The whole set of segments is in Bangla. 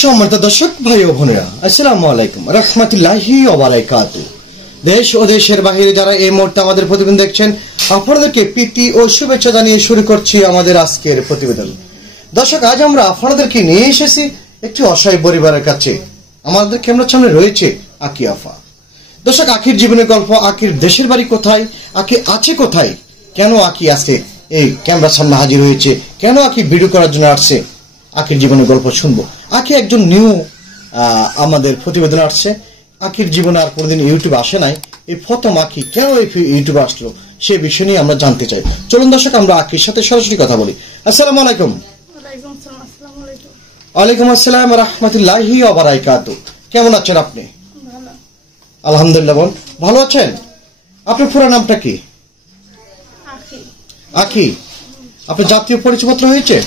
সম্মানিত দর্শক ভাই ও বোনেরা, আসসালামু আলাইকুম রাহমাতুল্লাহি ওয়া বারাকাতুহু। দেশ ও দেশের বাইরে যারা এই মুহূর্তে আমাদের প্রতিবেদন দেখছেন, আপনাদেরকে প্রীতি ও শুভেচ্ছা জানিয়ে শুরু করছি আমাদের আজকের প্রতিবেদন। দর্শক, আজ আমরা আপনাদেরকে নিয়ে এসেছি একটি অসহায় পরিবারের কাছে। আমাদের ক্যামেরার সামনে রয়েছে আকি আফা। দর্শক, আকির জীবনের গল্প, আকির দেশের বাড়ি কোথায়, আকি আছে কোথায়, কেন আকি আছে এই ক্যামেরার সামনে হাজির হয়েছে, কেন আকি ভিডিও করার জন্য আসছে, আকির জীবনের গল্প শুনবো। আকি একজন নিউ আমাদের প্রতিবেদন আসছে। আকির জীবনে আর কোনোদিন ইউটিউব আসে নাই, এই প্রথম আকি কেন এই ইউটিউবে আসলো সে বিষয় নিয়ে আমরা জানতে চাই। চলুন দর্শক, আমরা আকির সাথে সরাসরি কথা বলি। আসসালামু আলাইকুম। ওয়ালাইকুম আসসালাম রাহমাতুল্লাহি ওয়া বারাকাতুহু। কেমন আছেন আপনি? আলহামদুলিল্লাহ। বোন ভালো আছেন? আপনার পুরো নামটা কি? আকি। আপনার জাতীয় পরিচয়পত্র হয়েছে?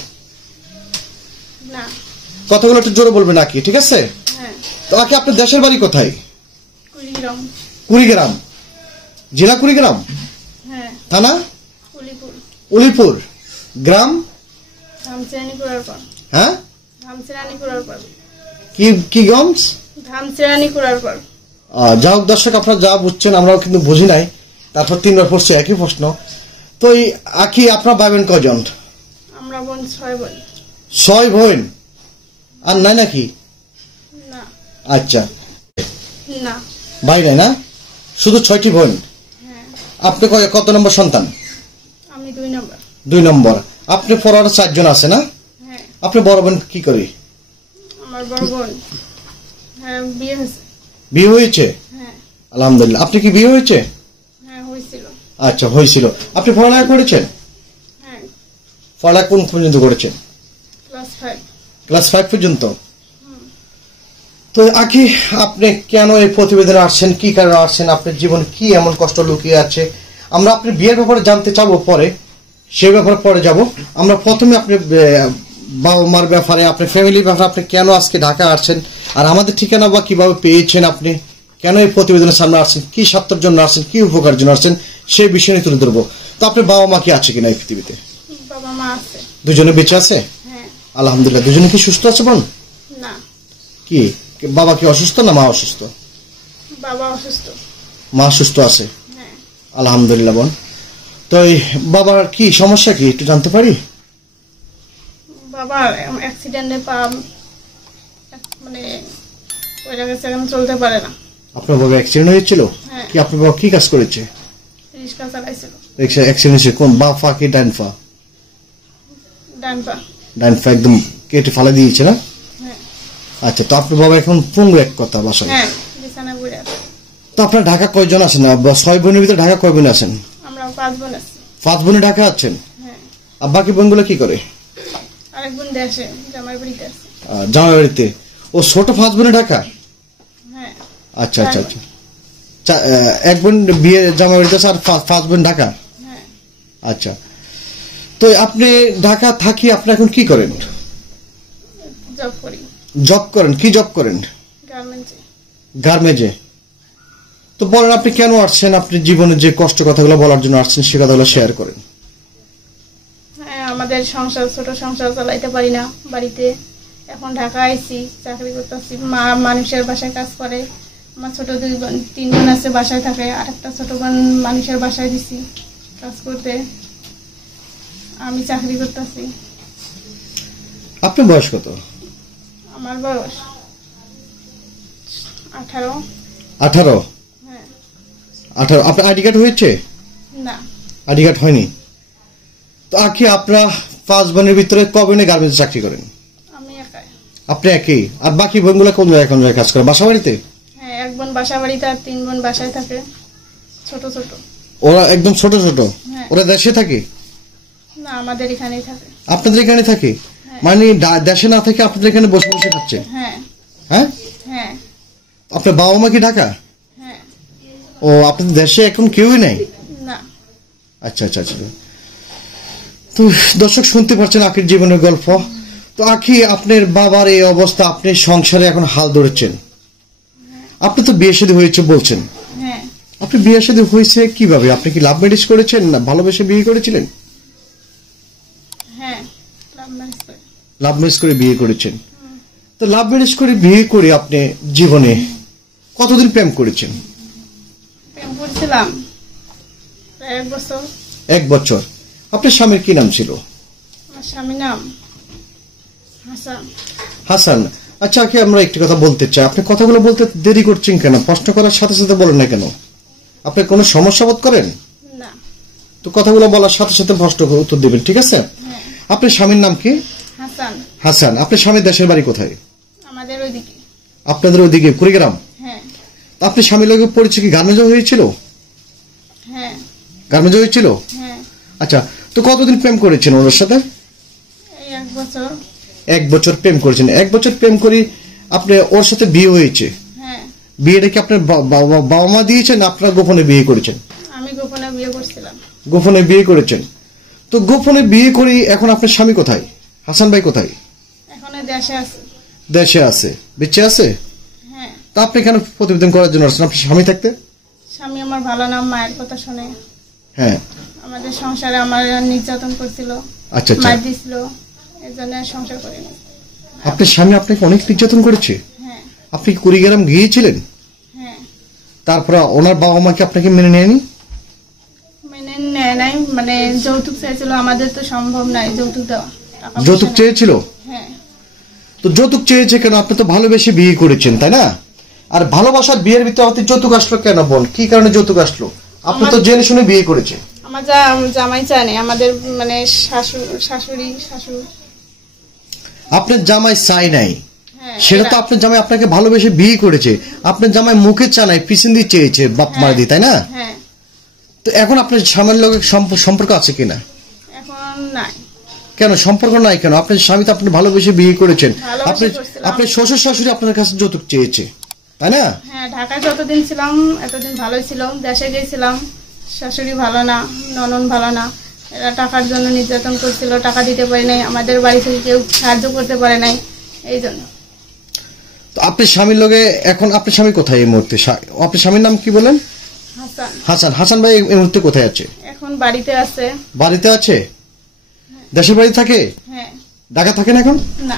কথাগুলো একটু জোরে বলবেন আকি, ঠিক আছে? তো আকি, আপনার দেশের বাড়ি কোথায়? কুড়িগ্রাম। জেলা কুড়িগ্রাম, থানা উলিপুর, গ্রাম হ্যাঁ কি গঞ্জ? যাই হোক দর্শক, আপনারা যা বুঝছেন আমরাও কিন্তু বুঝি নাই। তারপর তিনবার পড়ছে একই প্রশ্ন। তো এই আকি, আপনার ভাই বোন কজন? আমরা বোন 6 বোন। 6 বোন? আর নাই নাকি? না। আচ্ছা, না ভাই নাই না, শুধু 6টি বোন। হ্যাঁ। আপনি কত নম্বর সন্তান? আমি 2 নম্বর। 2 নম্বর। আপনি পড়ার 4 জন আছে না? হ্যাঁ। আপনি বড় বোন কি করে? আমার বড় বোন বিয়ে হয়েছে। বিয়ে হয়েছে? হ্যাঁ। আলহামদুলিল্লাহ। আপনি কি বিয়ে হয়েছে? হ্যাঁ, হয়েছিল। আচ্ছা, হয়েছিল। আপনি পড়ালেখা করেছেন? হ্যাঁ। পড়ালেখা কোন পর্যন্ত করেছেন? ক্লাস 5 পর্যন্ত। তো আকি, আপনি কেন এই প্রতিবেদনে আসছেন, কি কারণে আসছেন, আপনার জীবনে কি এমন কষ্ট লুকিয়ে আছে? আমরা আপনার বিয়ের ব্যাপারে জানতে চাবো, পরে সে ব্যাপারে পরে যাব। আমরা প্রথমে আপনি বাবা মার ব্যাপারে, আপনার ফ্যামিলির ব্যাপারে, আপনি কেন আজকে ঢাকা আসছেন, আর আমাদের ঠিকানা বা কিভাবে পেয়েছেন, আপনি কেন এই প্রতিবেদনের সামনে আসছেন, কি স্বার্থের জন্য আসছেন, কি উপকার জন্য আসছেন, সেই বিষয় নিয়ে তুলে ধরবো। তো আপনার বাবা মা কি আছে কিনা এই পৃথিবীতে? বাবা মা আছে। দুজনে বেঁচে আছে? হ্যাঁ। আলহামদুলিল্লাহ। দুজনে কি সুস্থ আছে বোন? না। কি বাবা কি অসুস্থ না মা অসুস্থ? বাবা অসুস্থ, মা সুস্থ আছে। হ্যাঁ। আলহামদুলিল্লাহ বোন। তো এই বাবার কি সমস্যা, কি একটু জানতে পারি? বাবা অ্যাক্সিডেন্টে মানে ওই জায়গায় এখন চলতে পারে না। আপনার বাবা অ্যাক্সিডেন্ট হয়েছিল? হ্যাঁ। কি আপনার বাবা কি কাজ করেছে? রিক্সা চালাইছিল। অ্যাক্সিডেন্ট হয়েছে কোন, বা পা কি ডান পা? ডান পা। ডান পা একদম কেটে ফালা দিয়েছে না? হ্যাঁ। আচ্ছা, তো আপনার বাবা এখন পঙ্গু এক কথা বাসায়? হ্যাঁ, বিছানায় পড়ে আছে। তো আপনার ঢাকা কয়জন আছেন? 6 বোনের ভিতরে ঢাকা কয় বোন আছেন? আমরা 5 বোন আছি। 5 বোনে ঢাকা আছেন? হ্যাঁ। আর বাকি বোনগুলো কি করে? আরেক বোন দেশে জামাই বাড়িতে আছে। জামাই বাড়িতে। ও ছোট 5 বোনে ঢাকা? হ্যাঁ। আচ্ছা আচ্ছা আচ্ছা। এক বোন বিয়ে জামাই বাড়িতে আছে, আর 5 বোন ঢাকা? হ্যাঁ। আচ্ছা, তো আপনি ঢাকা থাকি আপনি এখন কি করেন? জব করি। জব করেন? কি জব করেন? গার্মেন্টে। তো বলেন, আপনি কেন আসছেন, আপনি জীবনের যে কষ্ট কথাগুলো বলার জন্য আসছেন সে কথাগুলো শেয়ার করেন। হ্যাঁ, আমাদের সংসার, ছোট সংসার চালাইতে পারি না বাড়িতে। এখন ঢাকা আইছি, চাকরি করতেছি। মা মানুষের বাসায় কাজ করে। আমার ছোট 3 বোন আছে, বাসায় থাকে। আর একটা ছোট বোন মানুষের বাসায় দিছি কাজ করতে। আমি চাকরি করতেছি। আপনার বয়স কত? আমার বয়স 18। 18? হ্যাঁ। 18। আপনার আইডি কার্ড হয়েছে? না। আইডি কার্ড হয়নি। তো আকি, আপনারা 5 বোনের ভিতরে কবে গার্মেন্টে চাকরি করেন? আমি একাই। আপনি একই? আর বাকি বোনগুলো কোন জায়গায় কাজ করে? বাসা বাড়িতে? হ্যাঁ, এক বোন বাসা বাড়িতে, আর 3 বোন বাসায় থাকে, ছোট ছোট। ওরা একদম ছোট ছোট? হ্যাঁ। ওরা দেশে থাকে? না, আমাদের এখানেই থাকে। আপনাদের এখানে থাকে? মানে দেশে না থেকে আপনাদের এখানে বসে বসে খাচ্ছে? হ্যাঁ। হ্যাঁ হ্যাঁ। আপনার বাবা মা কি ঢাকা? হ্যাঁ। ও, আপনাদের দেশে এখন কেউই নাই? না। আচ্ছা আচ্ছা আচ্ছা। তো দর্শক, শুনতে পারছেন আকির জীবনের গল্প। তো আকি, আপনার বাবার এই অবস্থা, আপনি সংসারে এখন হাল ধরেছেন। আপনি তো বিয়ে শাদী হয়েছে বলছেন। হ্যাঁ। আপনি বিয়ে শাদী হয়েছে কিভাবে? আপনি কি লাভ ম্যারেজ করেছেন না ভালোবেসে বিয়ে করেছিলেন? হ্যাঁ, লাভ ম্যারেজ করে বিয়ে করেছেন। তো তো লাভ ম্যারেজ করে বিয়ে করে আপনি জীবনে কতদিন প্রেম করেছেন? প্রেম করছিলাম প্রায় 1 বছর। 1 বছর। আপনার স্বামীর কি নাম ছিল? আমার স্বামীর নাম হাসান। হাসান। আচ্ছা, কি আমরা একটি কথা বলতে চাই, আপনি কথাগুলো বলতে দেরি করছেন কেন? প্রশ্ন করার সাথে সাথে বলেন না কেন? আপনি কোনো সমস্যা বোধ করেন? না। তো কথাগুলো বলার সাথে সাথে প্রশ্ন উত্তর দিবেন, ঠিক আছে? হ্যাঁ। আপনার স্বামীর নাম কি? হাসান। হাসান। আপনার স্বামীর দেশের বাড়ি কোথায়? আমাদের ওইদিকে। আপনাদের ওদিকে কুড়িগ্রাম? হ্যাঁ। আপনার স্বামীর লোকের পরিচয় কি গার্মেন্টস হয়েছিল? হ্যাঁ। গার্মেন্টস হয়েছিল? হ্যাঁ। আচ্ছা, তো কতদিন প্রেম করেছেন ওর সাথে? এই 1 বছর। 1 বছর প্রেম করেছেন। 1 বছর প্রেম করি আপনি ওর সাথে বিয়ে হয়েছে। হ্যাঁ। বিয়েটা কি আপনার বাবা মা দিয়েছেন, আপনারা গোপনে বিয়ে করেছেন? আমি গোপনে বিয়ে করছিলাম। গোপনে বিয়ে করেছেন। তো গোপনে বিয়ে করি এখন আপনার স্বামী কোথায়? হাসান ভাই কোথায়? এখন দেশে আছে। দেশে আছে? বেঁচে আছে? হ্যাঁ। তা আপনি কেন প্রতিবেদন করার জন্য আসছেন? আপনার স্বামী থাকতে? স্বামী আমার ভালো না, মায়ের কথা শুনে হ্যাঁ। আমাদের সংসারে আমার নির্যাতন করছিল, আচ্ছা আচ্ছা। মার দিছিল, এই জন্য সংসার করিনি। আপনার স্বামী আপনাকে অনেক নির্যাতন করেছে? হ্যাঁ। আপনি কি কুড়িগ্রাম গিয়েছিলেন? হ্যাঁ। তারপরে ওনার বাবা মা কি আপনাকে মেনে নেয়নি? মেনে নেয় নাই, মানে যৌতুক চাইছিল, আমাদের তো সম্ভব নাই যৌতুক দেওয়া। টাকা পয়সা যৌতুক নাই। চেয়েছিল? হ্যাঁ। তো যৌতুক চেয়েছে কেন? আপনি তো ভালোবেসে বিয়ে করেছেন, তাই না? আর ভালোবাসার বিয়ের ভিতরে আপনি যৌতুক আসলো কেন? বোন, কি কারণে যৌতুক আসলো? আপনি তো জেনে শুনে বিয়ে করেছেন। আমার জামাই চায় নাই, আমাদের মানে শাশুড়ি শ্বশুর। আপনার জামাই চাই নাই? হ্যাঁ, সেটা তো আপনার জামাই আপনাকে ভালোবেসে বিয়ে করেছে। আপনার জামাই মুখে চা নাই, পিছন দিয়ে চেয়েছে বাপ মারা দিয়ে, তাই না? হ্যাঁ। তো এখন আপনার স্বামীর লোকের সম্পর্ক আছে কিনা? এখন নাই। কেন সম্পর্ক নাই কেন? আপনার স্বামী তো আপনি ভালোবেসে বিয়ে করেছেন। ভালোবেসে করছিলাম। আপনার শ্বশুর শাশুড়ি আপনার কাছে যৌতুক চেয়েছে, তাই না? হ্যাঁ, ঢাকায় যতদিন ছিলাম এতদিন ভালোই ছিল। দেশে গেছিলাম, শাশুড়ি ভালো না, ননদ ভালো না, এরা টাকার জন্য নির্যাতন করছিল, টাকা দিতে পারি নাই, আমাদের বাড়ি থেকে কেউ সাহায্য করতে পারে নাই, এই জন্য। তো আপনার স্বামীর লোকে এখন আপনার স্বামী কোথায় এই মুহূর্তে? আপনার স্বামীর নাম কি বলেন? হাসান। হাসান। হাসান ভাই এই মুহূর্তে কোথায় আছে? এখন বাড়িতে আছে। বাড়িতে আছে? দেশের বাড়ি থাকে? হ্যাঁ। ঢাকা থাকেন এখন? না।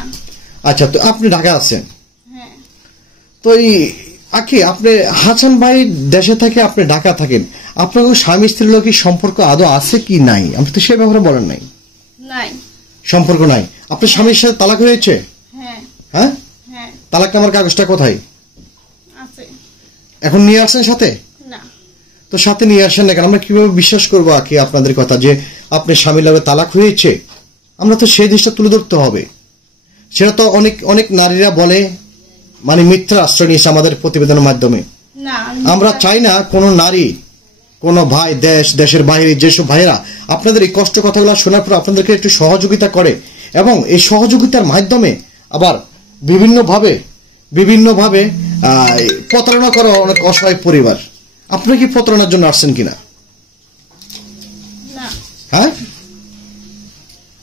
আচ্ছা, তো আপনি ঢাকা আছেন। হ্যাঁ। তো এই আকি আপনি হাসান ভাই দেশে থাকে, আপনি ঢাকা থাকেন, আপনার স্বামী স্ত্রীর লোক সম্পর্ক আদৌ আছে কি নাই? আপনি তো সে ব্যাপারে বলেন নাই। নাই। সম্পর্ক নাই। আপনার স্বামীর সাথে তালাক হয়েছে? হ্যাঁ। হ্যাঁ। হ্যাঁ। তালাক নামার কাগজটা কোথায়? আছে। এখন নিয়ে আসেন সাথে? না। তো সাথে নিয়ে আসেন না কেন? আমরা কিভাবে বিশ্বাস করবো আকি আপনাদের কথা যে আপনার স্বামীর লোকে তালাক হয়েছে? আমরা তো সেই জিনিসটা তুলে ধরতে হবে। সেটা তো অনেক অনেক নারীরা বলে, মানে মিথ্যা আশ্রয় নিয়েছে আমাদের প্রতিবেদনের মাধ্যমে। না। আমরা চাই না কোনো নারী, কোনো ভাই দেশের বাইরে যেসব ভাইরা আপনাদের এই কষ্ট কথাগুলো শোনার পর আপনাদেরকে একটু সহযোগিতা করে এবং এই সহযোগিতার মাধ্যমে আবার বিভিন্নভাবে প্রতারণা করে অনেক অসহায় পরিবার। আপনারা কি প্রতারণার জন্য আসছেন কিনা? না। হ্যাঁ,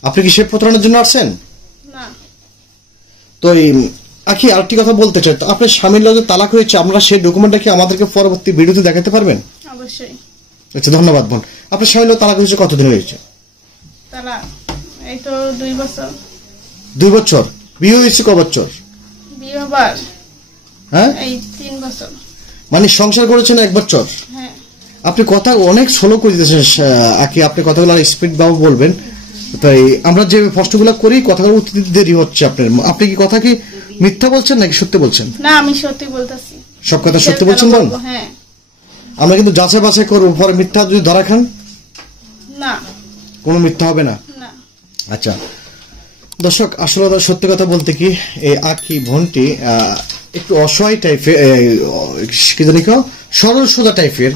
আপনি কি সে প্রতারণার জন্য আসছেন? না। তো এই আখি আরেকটি কথা বলতে চাই, তো আপনার স্বামীর লগে তালাক হয়েছে, আমরা সেই ডকুমেন্টটা কি আমাদেরকে পরবর্তী ভিডিওতে দেখাতে পারবেন? অবশ্যই। আচ্ছা, ধন্যবাদ বোন। আপনার স্বামীর লগে তালাক হয়েছে কতদিন হয়েছে? তারা এই তো 2 বছর। 2 বছর। বিয়ে হয়েছে ক বছর? বিয়ে হবার হ্যাঁ, এই 3 বছর। মানে সংসার করেছেন 1 বছর। হ্যাঁ। আপনি কথা অনেক স্লো করে দিতেছেন আকি, আপনি কথাগুলো স্পিড বাবু বলবেন। তাই আমরা যে প্রশ্নগুলো করি কথাগুলো উত্তর দিতে দেরি হচ্ছে আপনার। আপনি কি কথা কি মিথ্যা বলছেন নাকি সত্যি বলছেন? না, আমি সত্যি বলতেছি। সব কথা সত্যি বলছেন বোন? হ্যাঁ। আমরা কিন্তু যাচাই বাছাই করবো, পরে মিথ্যা যদি ধরা খান না। কোনো মিথ্যা হবে না। না। আচ্ছা দর্শক, আসলে সত্যি কথা বলতে কি এই আখি বোনটি একটু অসহায় টাইপের, কি জানি কেউ সরল সোজা টাইপের।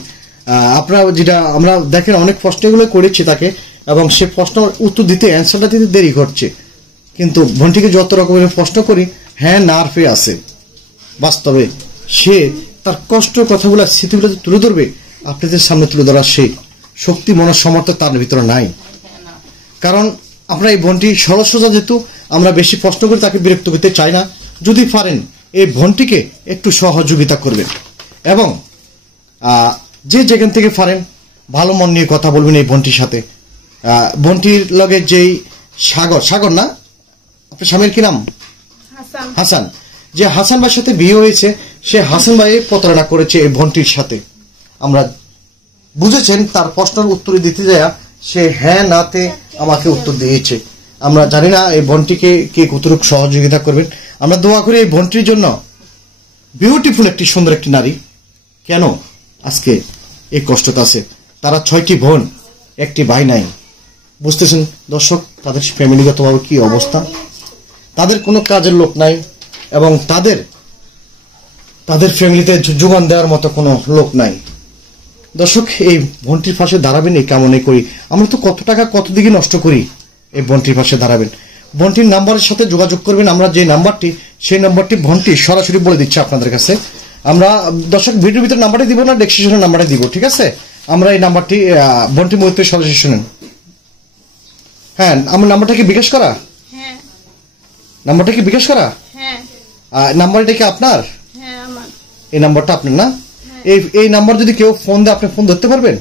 আপনারা যেটা আমরা দেখেন অনেক প্রশ্নগুলো করেছি তাকে, এবং সে প্রশ্ন উত্তর দিতে অ্যান্সারটা দিতে দেরি করছে, কিন্তু বোনটিকে যত রকমের প্রশ্ন করি হ্যাঁ নার্ভে আছে। বাস্তবে সে তার কষ্ট কথাগুলো স্মৃতিগুলো তুলে ধরবে, আপনাদের সামনে তুলে ধরার সেই শক্তি মনের সমর্থ তার ভিতরে নাই। কারণ আমরা এই বোনটি সরল সোজা, যেহেতু আমরা বেশি প্রশ্ন করে তাকে বিরক্ত করতে চাই না। যদি পারেন এই বোনটিকে একটু সহযোগিতা করবেন এবং যে যেখান থেকে পারেন ভালো মন নিয়ে কথা বলবেন এই বোনটির সাথে। বোনটির লগে যেই সাগর না, আপনার স্বামীর কি নাম? হাসান। হাসান, যে হাসান ভাইয়ের সাথে বিয়ে হয়েছে, সে হাসান ভাই প্রতারণা করেছে এই বোনটির সাথে। আমরা বুঝেছেন, তার প্রশ্নের উত্তর দিতে যায় সে হ্যাঁ নাতে আমাকে উত্তর দিয়েছে। আমরা জানি না এই বোনটিকে কে কতটুকু সহযোগিতা করবেন। আমরা দোয়া করি এই বোনটির জন্য। বিউটিফুল একটি সুন্দর একটি নারী, কেন আজকে এই কষ্টটা আছে। তারা 6টি বোন, একটি ভাই নাই। বুঝতেছেন দর্শক, তাদের ফ্যামিলিগতভাবে কি অবস্থা। তাদের কোনো কাজের লোক নাই এবং তাদের ফ্যামিলিতে যোগান দেওয়ার মতো কোনো লোক নাই। দর্শক, এই বোনটির পাশে দাঁড়াবেন এই কামনাই করি। আমরা তো কত টাকা কত দিকে নষ্ট করি, এই বোনটির পাশে দাঁড়াবেন। বোনটির নাম্বারের সাথে যোগাযোগ করবেন। আমরা যে নাম্বারটি, সেই নাম্বারটি বোনটি সরাসরি বলে দিচ্ছে আপনাদের কাছে। আমরা দর্শক ভিডিওর ভিতরে নাম্বারটি দিব না, ডেসক্রিপশনের নাম্বারটি দিব, ঠিক আছে? আমরা এই নাম্বারটি বোনটির মধ্যে সরাসরি শুনেন। হ্যাঁ, আমার নাম্বারটা কি বিকাশ করা? হ্যাঁ। নাম্বারটা কি বিকাশ করা? হ্যাঁ। নাম্বারটা কি আপনার? হ্যাঁ আমার। এই নাম্বারটা আপনার না? এই নাম্বার যদি কেউ ফোন দেয় আপনি ফোন ধরতে পারবেন?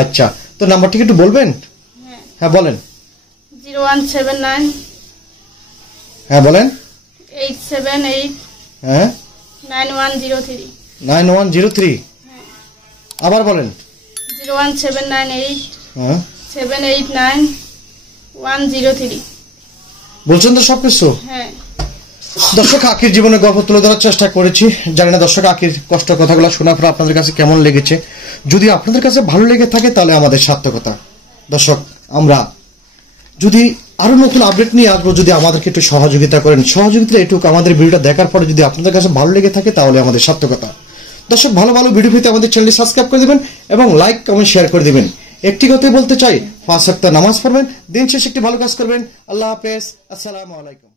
আচ্ছা, তো নাম্বারটি একটু বলবেন? হ্যাঁ বলেন। 0179। হ্যাঁ বলেন। 878। হ্যাঁ 9103। 9103। আবার বলেন। 01798। হ্যাঁ 789-103। বলছেন তো সবকিছু? হ্যাঁ। দর্শক, আখির জীবনের গল্প তুলে ধরার চেষ্টা করেছি। জানি না দর্শক, আখির কষ্ট কথাগুলো শোনার পর আপনাদের কাছে কেমন লেগেছে। যদি আপনাদের কাছে ভালো লেগে থাকে তাহলে আমাদের সার্থকতা। দর্শক, আমরা যদি আরো নতুন আপডেট নিয়ে আসবো, যদি আমাদেরকে একটু সহযোগিতা করেন। সহযোগিতা এটুকু, আমাদের ভিডিওটা দেখার পরে যদি আপনাদের কাছে ভালো লেগে থাকে তাহলে আমাদের সার্থকতা। দর্শক, ভালো ভালো ভিডিও পেতে আমাদের চ্যানেলটি সাবস্ক্রাইব করে দিবেন এবং লাইক কমেন্ট শেয়ার করে দিবেন। একটি কথাই বলতে চাই, 5 ওয়াক্ত নামাজ পড়বেন, দিন শেষে একটি ভালো কাজ করবেন। আল্লাহ হাফেজ, আসসালামু আলাইকুম।